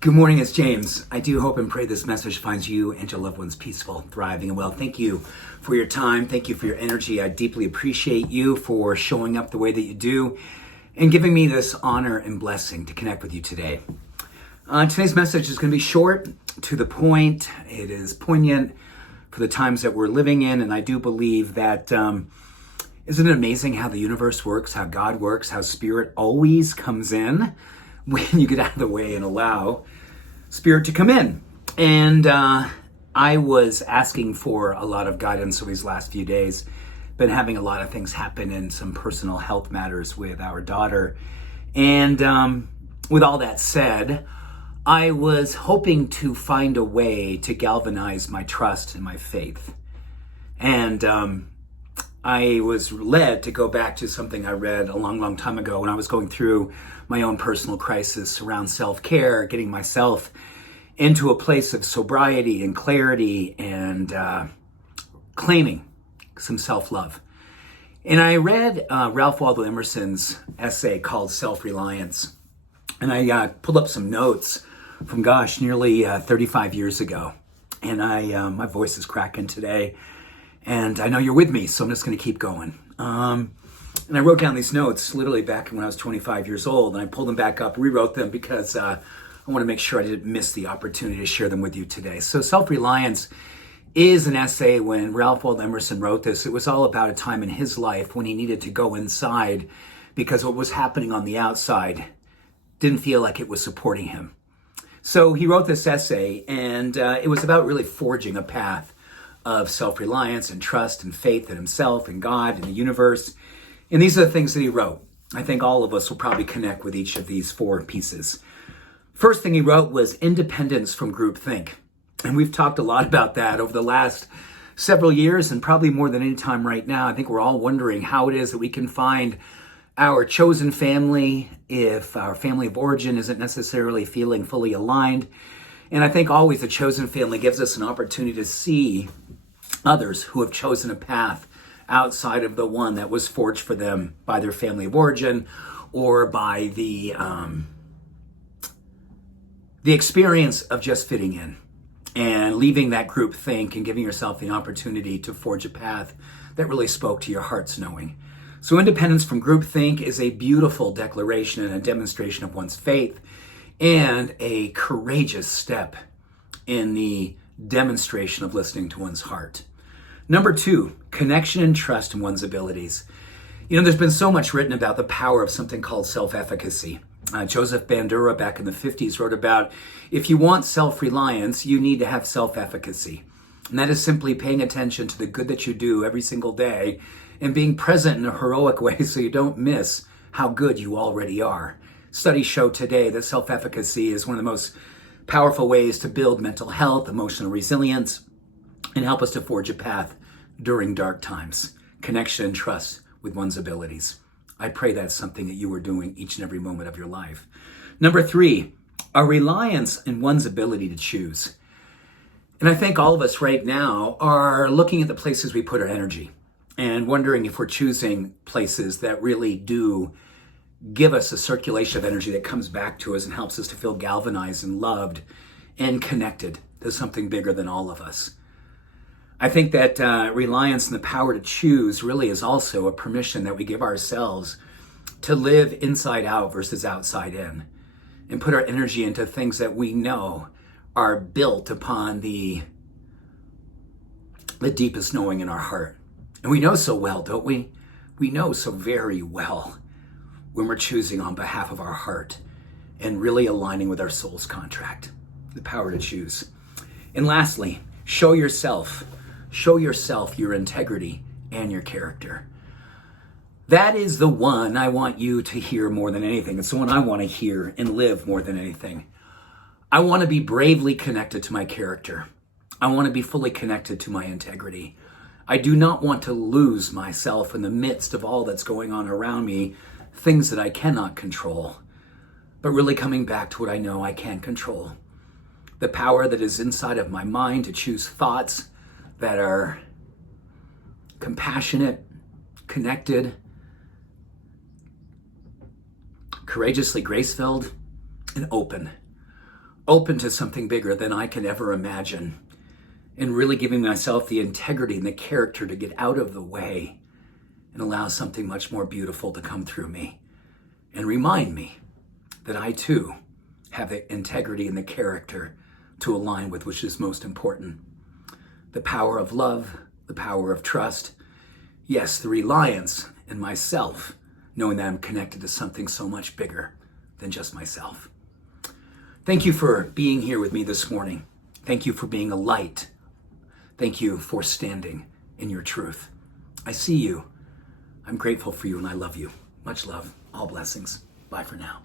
Good morning, it's James. I do hope and pray this message finds you and your loved ones peaceful, thriving, and well. Thank you for your time. Thank you for your energy. I deeply appreciate you for showing up the way that you do and giving me this honor and blessing to connect with you today. Today's message is going to be short, to the point. It is poignant for the times that we're living in, and I do believe that isn't it amazing how the universe works, how God works, how Spirit always comes in when you get out of the way and allow Spirit to come in. And I was asking for a lot of guidance over these last few days. Been having a lot of things happen in some personal health matters with our daughter. And with all that said, I was hoping to find a way to galvanize my trust and my faith. And I was led to go back to something I read a long time ago when I was going through my own personal crisis around self-care, getting myself into a place of sobriety and clarity and claiming some self-love. And I read Ralph Waldo Emerson's essay called Self-Reliance. And I pulled up some notes from, nearly 35 years ago. And my voice is cracking today. And I know you're with me, so I'm just going to keep going. And I wrote down these notes literally back when I was 25 years old, and I pulled them back up, rewrote them because I want to make sure I didn't miss the opportunity to share them with you today. So Self-Reliance is an essay. When Ralph Waldo Emerson wrote this, it was all about a time in his life when he needed to go inside because what was happening on the outside didn't feel like it was supporting him. So he wrote this essay, and it was about really forging a path of self-reliance and trust and faith in himself and God and the universe. And these are the things that he wrote. I think all of us will probably connect with each of these four pieces. First thing he wrote was independence from groupthink. And we've talked a lot about that over the last several years, and probably more than any time right now. I think we're all wondering how it is that we can find our chosen family if our family of origin isn't necessarily feeling fully aligned. And I think always the chosen family gives us an opportunity to see others who have chosen a path outside of the one that was forged for them by their family of origin or by the experience of just fitting in and leaving that group think and giving yourself the opportunity to forge a path that really spoke to your heart's knowing. So independence from groupthink is a beautiful declaration and a demonstration of one's faith and a courageous step in the demonstration of listening to one's heart. Number two, connection and trust in one's abilities. You know, there's been so much written about the power of something called self-efficacy. Joseph Bandura back in the 50s wrote about, if you want self-reliance, you need to have self-efficacy. And that is simply paying attention to the good that you do every single day and being present in a heroic way so you don't miss how good you already are. Studies show today that self-efficacy is one of the most powerful ways to build mental health, emotional resilience, and help us to forge a path during dark times. Connection and trust with one's abilities. I pray that's something that you are doing each and every moment of your life. Number three, a reliance in one's ability to choose. And I think all of us right now are looking at the places we put our energy and wondering if we're choosing places that really do give us a circulation of energy that comes back to us and helps us to feel galvanized and loved and connected to something bigger than all of us. I think that reliance and the power to choose really is also a permission that we give ourselves to live inside out versus outside in and put our energy into things that we know are built upon the deepest knowing in our heart. And we know so well, don't we? We know so very well when we're choosing on behalf of our heart and really aligning with our soul's contract, the power to choose. And lastly, show yourself your integrity and your character. That is the one I want you to hear more than anything. It's the one I want to hear and live more than anything. I want to be bravely connected to my character. I want to be fully connected to my integrity. I do not want to lose myself in the midst of all that's going on around me, things that I cannot control, but really coming back to what I know I can control. The power that is inside of my mind to choose thoughts that are compassionate, connected, courageously grace-filled, and open. open to something bigger than I can ever imagine, and really giving myself the integrity and the character to get out of the way and allow something much more beautiful to come through me and remind me that I too have the integrity and the character to align with, which is most important. The power of love, the power of trust, yes, the reliance in myself, knowing that I'm connected to something so much bigger than just myself. Thank you for being here with me this morning. Thank you for being a light. Thank you for standing in your truth. I see you. I'm grateful for you and I love you. Much love. All blessings. Bye for now.